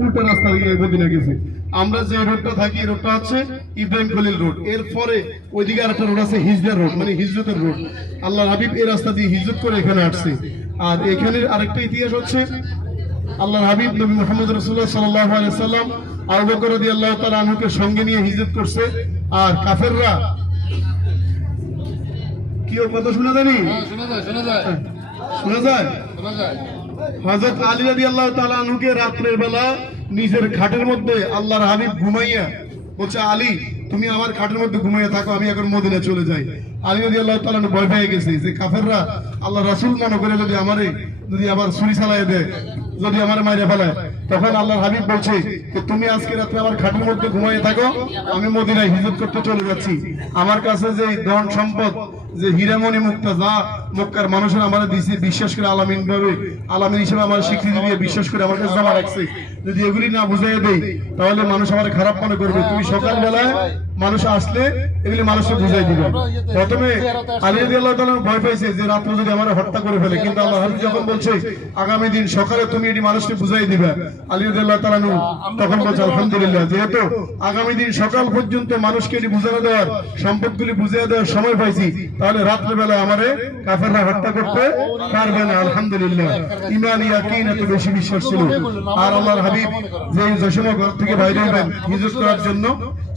উল্টা রাস্তা দিয়ে মদিনা গেছে। আমরা যে রোডটা থাকি রোডটা হচ্ছে ইব্রাহিম খলিল রোড। এরপরে ওইদিকে আরেকটা রোড আছে হিজদার রোড মানে হিজরতের রোড। আল্লাহ হাবিব এই রাস্তা দিয়ে হিজরত করে এখানে আসছে। আর এখানের আরেকটা ইতিহাস হচ্ছে আল্লাহ হাবিব নবী মোহাম্মদ রসুল্লাহ সাল্লাহ সাল্লাম আবু বকর রাদিয়াল্লাহু তাআলা আনহুকে সঙ্গে নিয়ে হিজরত করছে। আর কাফেররা কি কথা শোনা জানি শোনা যায় শোনা যায়। শোনা যায়? শোনা যায়। হযরত আলী রাদিয়াল্লাহু তাআলা আনহুকে রাত্রের বেলা নিজের খাটের মধ্যে আল্লাহর হাবিব ঘুমাইয়া বলছে, আলী, তুমি আমার খাটের মধ্যে থাকো, আমি এখন মদিনা চলে যাই। আলী রাদিয়াল্লাহু তাআলা আনহু ভয় পেয়ে যে, কাফেররা আল্লাহ রাসূল মনে করে যদি আমারে, যদি আবার চালায় দেয়, যদি আমার মাইরে ফেলায়, তখন আল্লাহর হাবিব বলছে যে, তুমি আজকে রাত্রে আমার খাটের মধ্যে ঘুমাইয়ে থাকো, আমি মদিনায় হিজরত করতে চলে যাচ্ছি। আমার কাছে যে ধন সম্পদ, যে হীরামণি মুক্তা যা মক্কার মানুষের আমার দিছে, বিশ্বাস করে আলামিন ভাবে আলামিন হিসেবে আমার স্বীকৃতি দিয়ে বিশ্বাস করে আমার কাছে জমা রাখছে। যদি এগুলি না বুঝাই দেই, তাহলে মানুষ আমার খারাপ মনে করবে। তুমি সকালবেলায় মানুষ আসলে এগুলি মানুষকে বুঝাই দিবে। প্রথমে আলী আল্লাহ ভয় পাইছে যে রাত্রে যদি আমার হত্যা করে ফেলে। কিন্তু আল্লাহ হাবিব যখন বলছে, আগামী দিন সকালে তুমি এটি মানুষকে বুঝাই দিবে। আলী আল্লাহ তাআলা তখন বলছে, আলহামদুলিল্লাহ। যেহেতু আগামী দিন সকাল পর্যন্ত মানুষকে এটি বুঝানো দেওয়ার, সম্পদগুলি বুঝিয়ে দেওয়ার সময় পাইছি, তাহলে রাত্রে বেলা আমারে কাফেররা হত্যা করতে পারবে না আলহামদুলিল্লাহ। ইমান ইয়াকিন এত বেশি বিশ্বাস ছিল আর আল্লাহর হাবিব যে যে সময় ঘর থেকে বাইরে হবেন হিজরত করার জন্য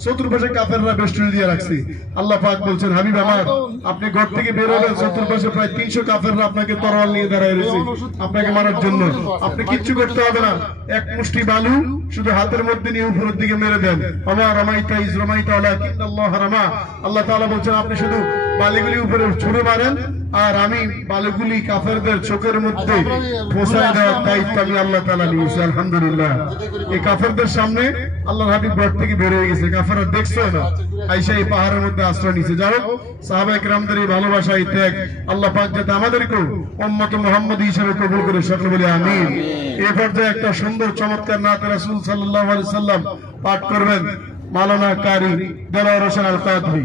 চতুর্পাশে কাফেররা বেষ্টনী দিয়ে রাখছে। আল্লাহ পাক বলছেন হাবিব আমার আপনি ঘর থেকে বের হবেন চতুর্পাশে প্রায় তিনশো কাফেররা আপনাকে তরোয়াল নিয়ে দাঁড়ায় রয়েছে। আপনাকে মারার জন্য। আপনি কিচ্ছু করতে হবে না। এক মুষ্টি বালু শুধু হাতের মধ্যে নিয়ে উপরের দিকে মেরে দেন। আমার রামাইতা ইজরামাইতা আলা কিন্নাল্লাহ হারামা। আল্লাহ তাআলা বলছেন আপনি শুধু বালিগুলি উপরে ছুড়ে মারেন আর আমি বালিগুলি কাফেরদের চোখের মধ্যে পৌঁছায় দেওয়ার দায়িত্ব আমি আল্লাহ তাআলা নিয়েছি আলহামদুলিল্লাহ। এই কাফেরদের সামনে আল্লাহ হাবিব ঘর থেকে বের হয়ে গেছে। কাফেররা দেখছ না। আইসা এই পাহাড়ের মধ্যে আশ্রয় নিছে যাই হোক একরামদের এই ভালোবাসা এই ত্যাগ আল্লাহ পাক যাতে আমাদেরকেও উম্মত মুহাম্মদী হিসেবে কবুল করে সকলে বলে আমিন। এই পর্যায়ে একটা সুন্দর চমৎকার নাত রাসূল আলাইহি সাল্লাম পাঠ করবেন। মালানা কারি দেলাওয়ার হোসেন আল কাদরি